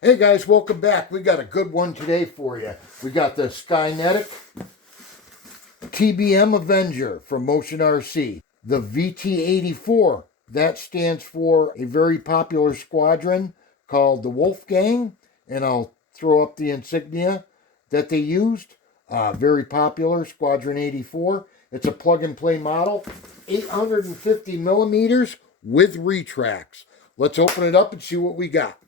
Hey guys, welcome back. We got a good one today for you. We got the Skynetic TBM Avenger from Motion RC. The VT-84, that stands for a very popular squadron called the Wolfgang, and I'll throw up the insignia that they used. Very popular, Squadron 84. It's a plug-and-play model, 850 millimeters with retracts. Let's open it up and see what we got.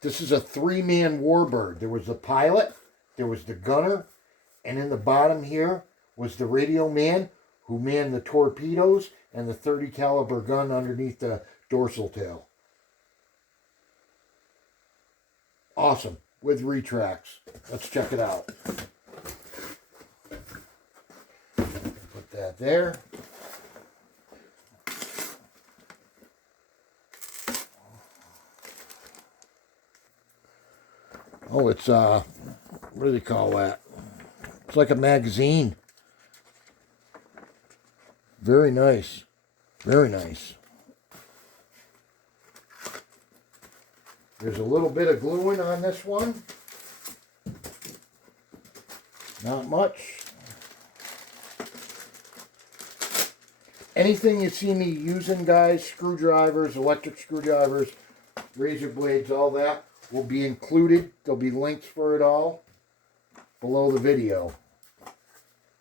This is a three-man warbird. There was the pilot, there was the gunner, and in the bottom here was the radio man who manned the torpedoes and the 30 caliber gun underneath the dorsal tail. Awesome, with retracts. Let's check it out. Put that there. Oh, it's, what do they call that? It's like a magazine. Very nice. Very nice. There's a little bit of gluing on this one. Not much. Anything you see me using, guys, screwdrivers, electric screwdrivers, razor blades, all that, will be included. There'll be links for it all below the video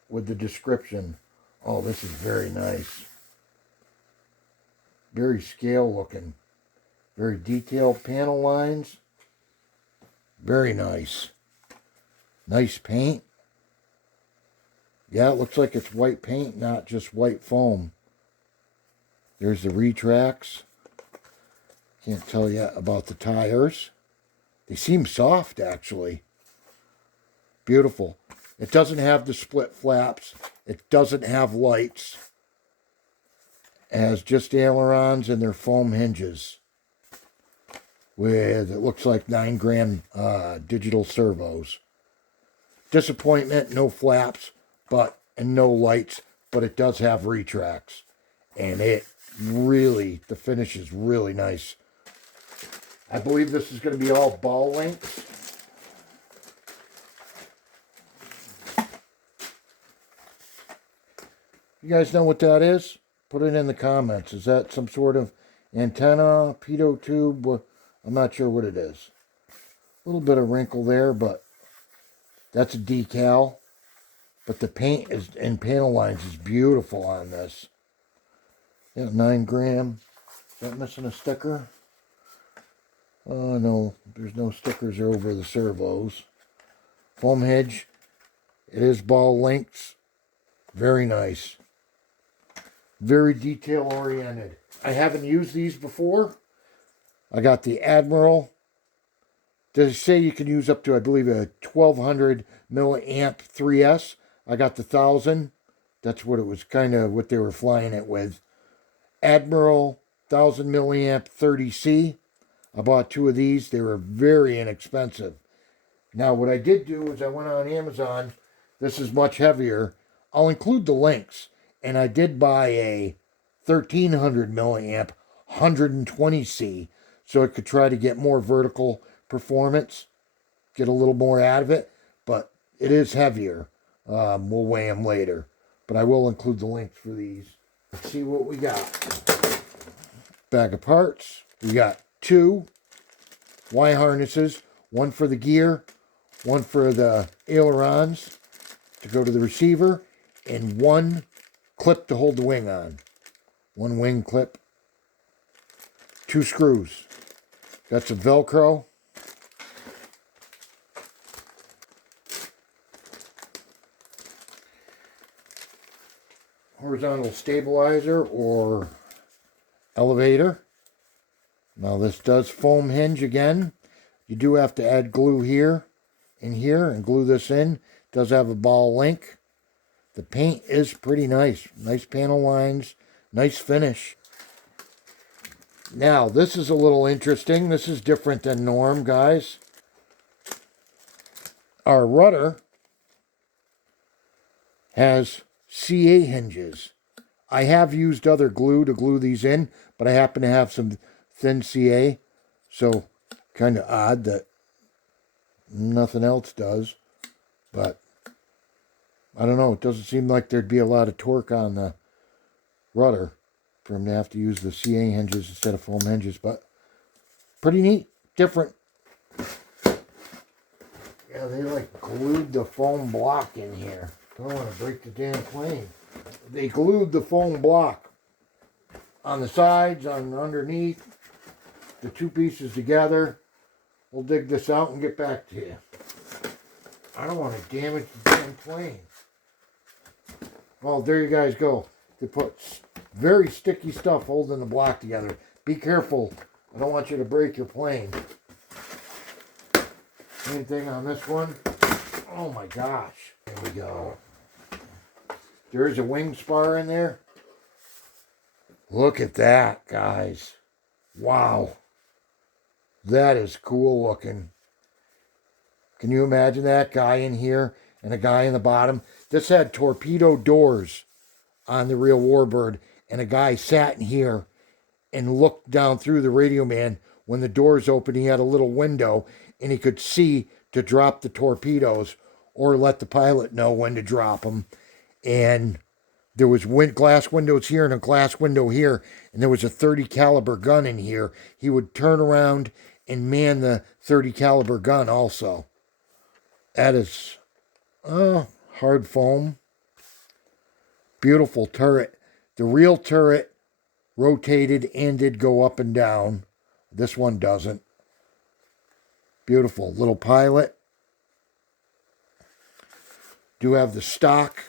with the description. Oh, this is very nice. Very scale looking. Very detailed panel lines. Very nice. Nice paint. Yeah, it looks like it's white paint, not just white foam. There's the retracts. Can't tell you about the tires. They seem soft, actually. Beautiful. It doesn't have the split flaps. It doesn't have lights. It has just ailerons and their foam hinges. With, it looks like 9-gram digital servos. Disappointment, no flaps, and no lights, but it does have retracts. And it really, the finish is really nice. I believe this is going to be all ball links. You guys know what that is? Put it in the comments. Is that some sort of antenna, pitot tube? I'm not sure what it is. A little bit of wrinkle there, but that's a decal. But the paint is and panel lines is beautiful on this. Yeah, 9-gram. Is that missing a sticker? Oh, no, there's no stickers over the servos. Foam hinge. It is ball links. Very nice. Very detail oriented. I haven't used these before. I got the Admiral. They say you can use up to, I believe, a 1200 milliamp 3S. I got the 1000. That's what it was, kind of what they were flying it with. Admiral 1000 milliamp 30C. I bought 2 of these. They were very inexpensive. Now, what I did do is I went on Amazon. This is much heavier. I'll include the links. And I did buy a 1300 milliamp 120C so I could try to get more vertical performance, get a little more out of it. But it is heavier. We'll weigh them later. But I will include the links for these. Let's see what we got. Bag of parts. We got 2 Y harnesses, one for the gear, one for the ailerons to go to the receiver, and 1 clip to hold the wing on. 1 wing clip. 2 screws. Got some Velcro. Horizontal stabilizer or elevator. Now this does foam hinge again. You do have to add glue here and here and glue this in. It does have a ball link. The paint is pretty nice. Nice panel lines. Nice finish. Now this is a little interesting. This is different than norm, guys. Our rudder has CA hinges. I have used other glue to glue these in, but I happen to have some thin CA, so kind of odd that nothing else does. But I don't know, it doesn't seem like there'd be a lot of torque on the rudder for him to have to use the CA hinges instead of foam hinges, but pretty neat, different. Yeah, they like glued the foam block in here. I don't want to break the damn plane. They glued the foam block on the sides, on underneath, the two pieces together. We'll dig this out and get back to you. I don't want to damage the damn plane. Well, there you guys go. They put very sticky stuff holding the block together. Be careful. I don't want you to break your plane. Anything on this one? Oh my gosh. There we go. There is a wing spar in there. Look at that, guys. Wow. That is cool looking. Can you imagine that guy in here and a guy in the bottom? This had torpedo doors on the real warbird, and a guy sat in here and looked down through the radio man. When the doors opened, he had a little window, and he could see to drop the torpedoes or let the pilot know when to drop them. And there was glass windows here and a glass window here, and there was a 30 caliber gun in here. He would turn around and man the 30 caliber gun also. That is hard foam. Beautiful turret. The real turret rotated and did go up and down. This one doesn't. Beautiful little pilot. Do have the stock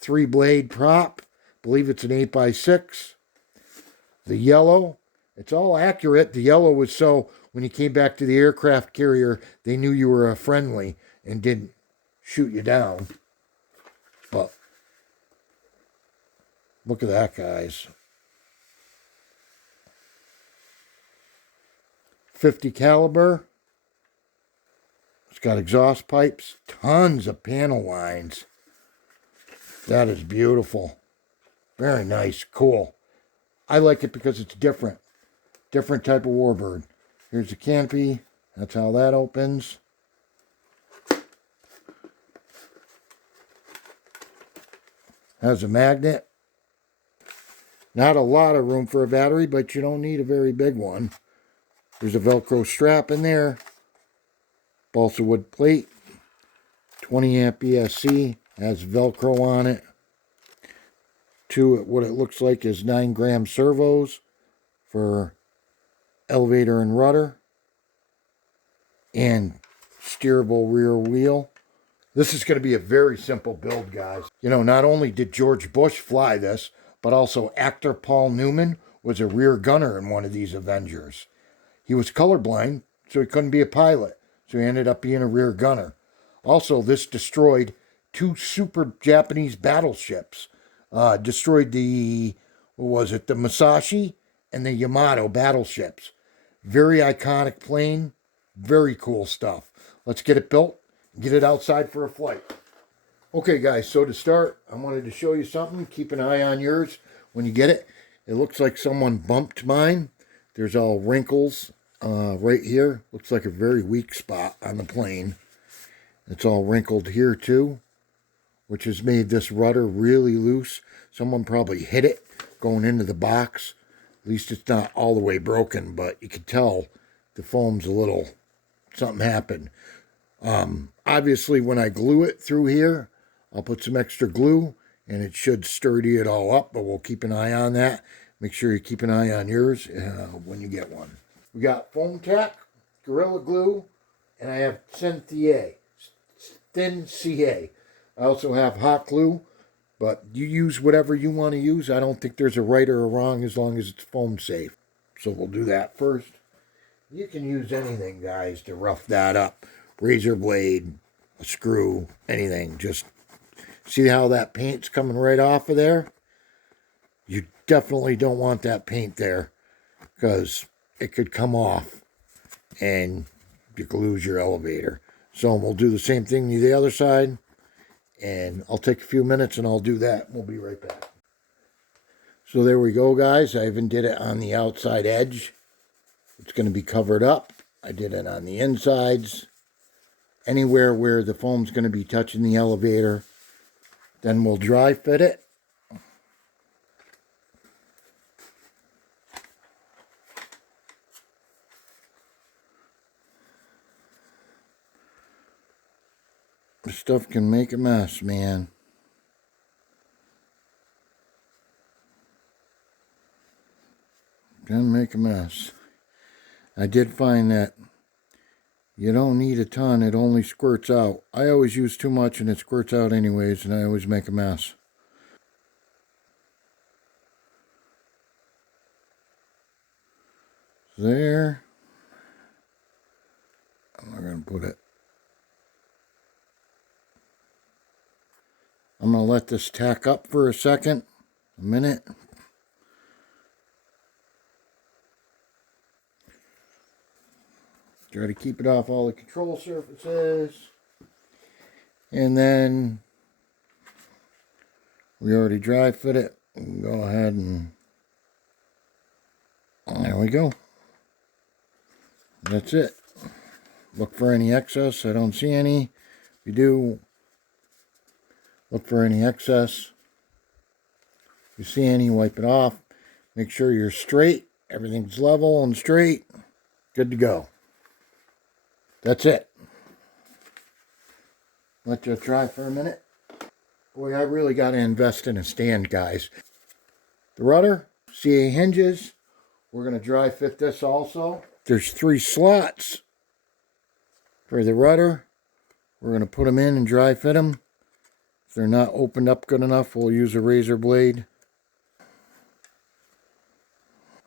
3-blade prop. Believe it's an 8x6. The yellow, it's all accurate. The yellow was so when you came back to the aircraft carrier, they knew you were a friendly and didn't shoot you down. But look at that, guys. 50 caliber. It's got exhaust pipes, tons of panel lines. That is beautiful. Very nice, cool. I like it because it's different. Different type of warbird. Here's the canopy. That's how that opens. Has a magnet. Not a lot of room for a battery, but you don't need a very big one. There's a Velcro strap in there. Balsa wood plate. 20 amp ESC. Has Velcro on it. What it looks like is 9-gram servos for elevator and rudder. And steerable rear wheel. This is going to be a very simple build, guys. You know, not only did George Bush fly this, but also actor Paul Newman was a rear gunner in one of these Avengers. He was colorblind, so he couldn't be a pilot. So he ended up being a rear gunner. Also, this destroyed 2 super Japanese battleships. Destroyed the Musashi and the Yamato battleships. Very iconic plane. Very cool stuff. Let's get it built and get it outside for a flight. Okay, guys, so to start, I wanted to show you something. Keep an eye on yours when you get it. It looks like someone bumped mine. There's all wrinkles right here. Looks like a very weak spot on the plane. It's all wrinkled here too, which has made this rudder really loose. Someone probably hit it going into the box. At least it's not all the way broken, but you can tell the foam's a little, something happened. Obviously, when I glue it through here, I'll put some extra glue, and it should sturdy it all up, but we'll keep an eye on that. Make sure you keep an eye on yours when you get one. We got foam tack, Gorilla Glue, and I have thin CA. I also have hot glue, but you use whatever you want to use. I don't think there's a right or a wrong as long as it's foam safe. So we'll do that first. You can use anything, guys, to rough that up. Razor blade, a screw, anything. Just see how that paint's coming right off of there? You definitely don't want that paint there because it could come off and you could lose your elevator. So we'll do the same thing to the other side, and I'll take a few minutes and I'll do that. We'll be right back. So there we go, guys. I even did it on the outside edge. It's going to be covered up. I did it on the insides. Anywhere where the foam's going to be touching the elevator. Then we'll dry fit it. This stuff can make a mess, man. Can make a mess. I did find that you don't need a ton. It only squirts out. I always use too much and it squirts out anyways, and I always make a mess. There. I'm not going to put it. I'm going to let this tack up for a second. A minute. Try to keep it off all the control surfaces. And then we already dry fit it. We can go ahead and there we go. That's it. Look for any excess. I don't see any. If you do, look for any excess. If you see any, wipe it off. Make sure you're straight. Everything's level and straight. Good to go. That's it. Let that dry for a minute. Boy, I really got to invest in a stand, guys. The rudder, CA hinges. We're going to dry fit this also. There's 3 slots for the rudder. We're going to put them in and dry fit them. If they're not opened up good enough, we'll use a razor blade.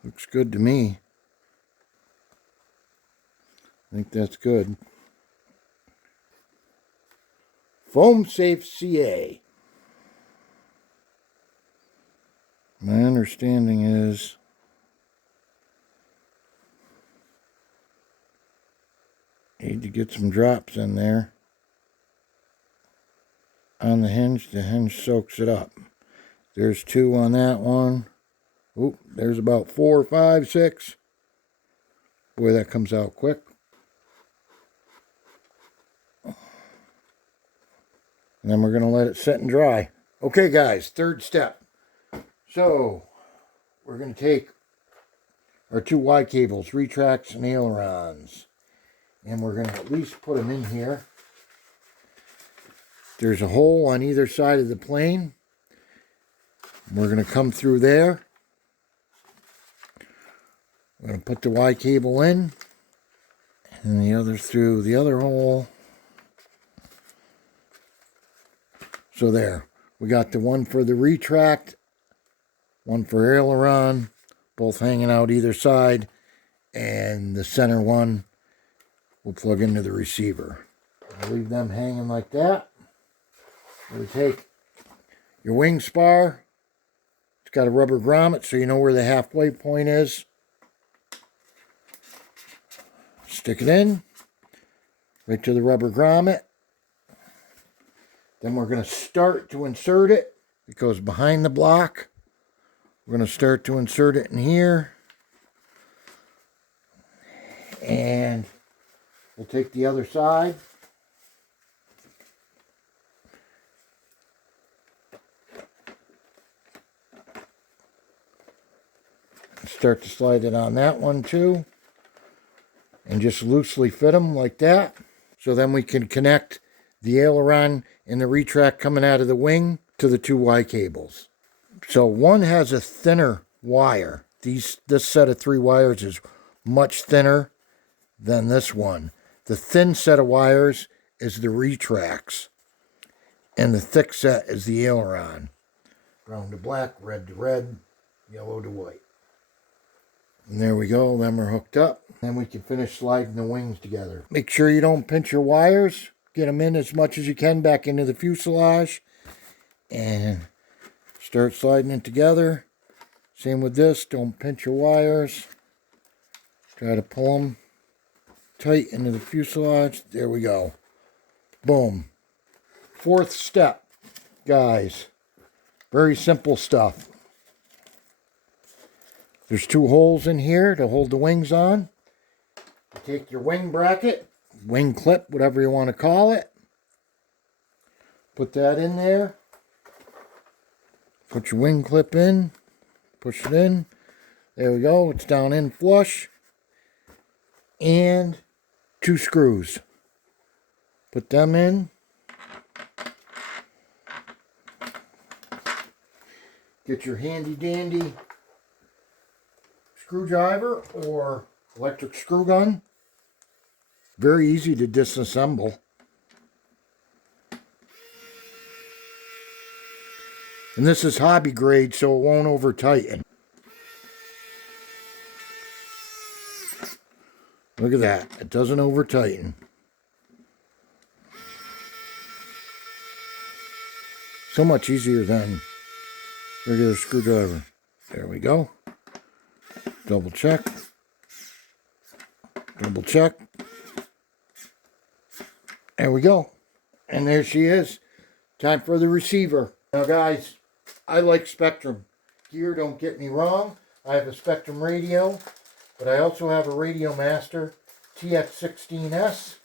Looks good to me. I think that's good. Foam Safe CA. My understanding is need to get some drops in there on the hinge. The hinge soaks it up. There's 2 on that one. Oop, there's about 4, 5, 6. Boy, that comes out quick. And then we're going to let it sit and dry. Okay, guys, 3rd step. So, we're going to take our 2 Y cables, retracts and ailerons. And we're going to at least put them in here. There's a hole on either side of the plane. We're going to come through there. We're going to put the Y cable in. And the other through the other hole. So there. We got the one for the retract. One for aileron. Both hanging out either side. And the center one we'll plug into the receiver. I'll leave them hanging like that. We'll take your wing spar. It's got a rubber grommet so you know where the halfway point is. Stick it in. Right to the rubber grommet. Then we're going to start to insert it. It goes behind the block. We're going to start to insert it in here. And we'll take the other side. Start to slide it on that one too. And just loosely fit them like that. So then we can connect the aileron and the retract coming out of the wing to the 2 Y cables. So one has a thinner wire. This set of 3 wires is much thinner than this one. The thin set of wires is the retracts. And the thick set is the aileron. Brown to black, red to red, yellow to white. And there we go, them are hooked up. Then we can finish sliding the wings together. Make sure you don't pinch your wires. Get them in as much as you can back into the fuselage. And start sliding it together. Same with this, don't pinch your wires. Try to pull them tight into the fuselage. There we go. Boom. 4th step, guys. Very simple stuff. There's 2 holes in here to hold the wings on. You take your wing bracket, wing clip, whatever you want to call it. Put that in there. Put your wing clip in. Push it in. There we go. It's down in flush. And 2 screws. Put them in. Get your handy dandy screwdriver or electric screw gun. Very easy to disassemble. And this is hobby grade, so it won't over tighten. Look at that. It doesn't over tighten. So much easier than regular screwdriver. There we go. Double check. Double check. There we go. And there she is. Time for the receiver. Now guys, I like Spectrum gear, don't get me wrong. I have a Spectrum radio, but I also have a Radio Master TX16S.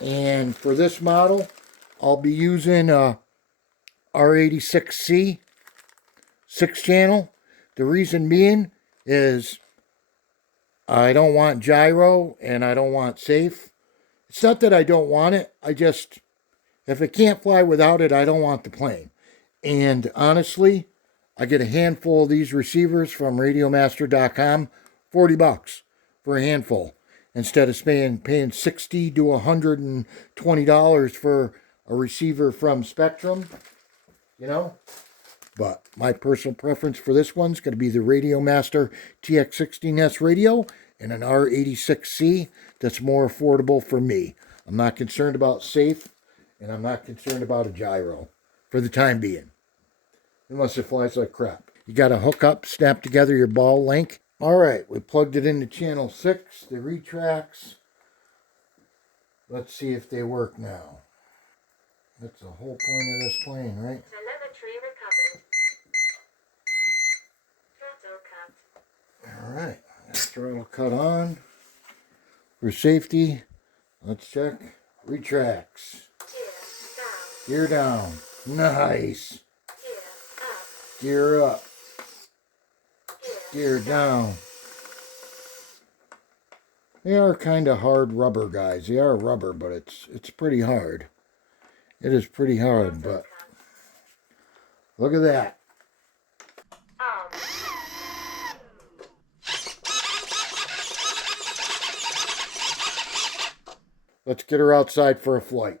And for this model, I'll be using R86C 6-channel. The reason being is I don't want gyro and I don't want safe. It's not that I don't want it. I just, if it can't fly without it, I don't want the plane. And honestly, I get a handful of these receivers from radiomaster.com, $40 for a handful, instead of paying $60 to $120 for a receiver from Spectrum, you know. But my personal preference for this one's going to be the Radio Master TX16S radio and an R86C that's more affordable for me. I'm not concerned about safe, and I'm not concerned about a gyro for the time being, unless it flies like crap. You got to hook up, snap together your ball link. All right, we plugged it into channel 6, the retracts. Let's see if they work now. That's the whole point of this plane, right? Telemetry recovered. Throttle cut. All right, throttle cut on. For safety, let's check. Retracts. Gear down. Gear down. Nice. Gear up. Gear up. Gear down. They are kind of hard rubber, guys. They are rubber, but it's pretty hard. It is pretty hard, but look at that. Let's get her outside for a flight.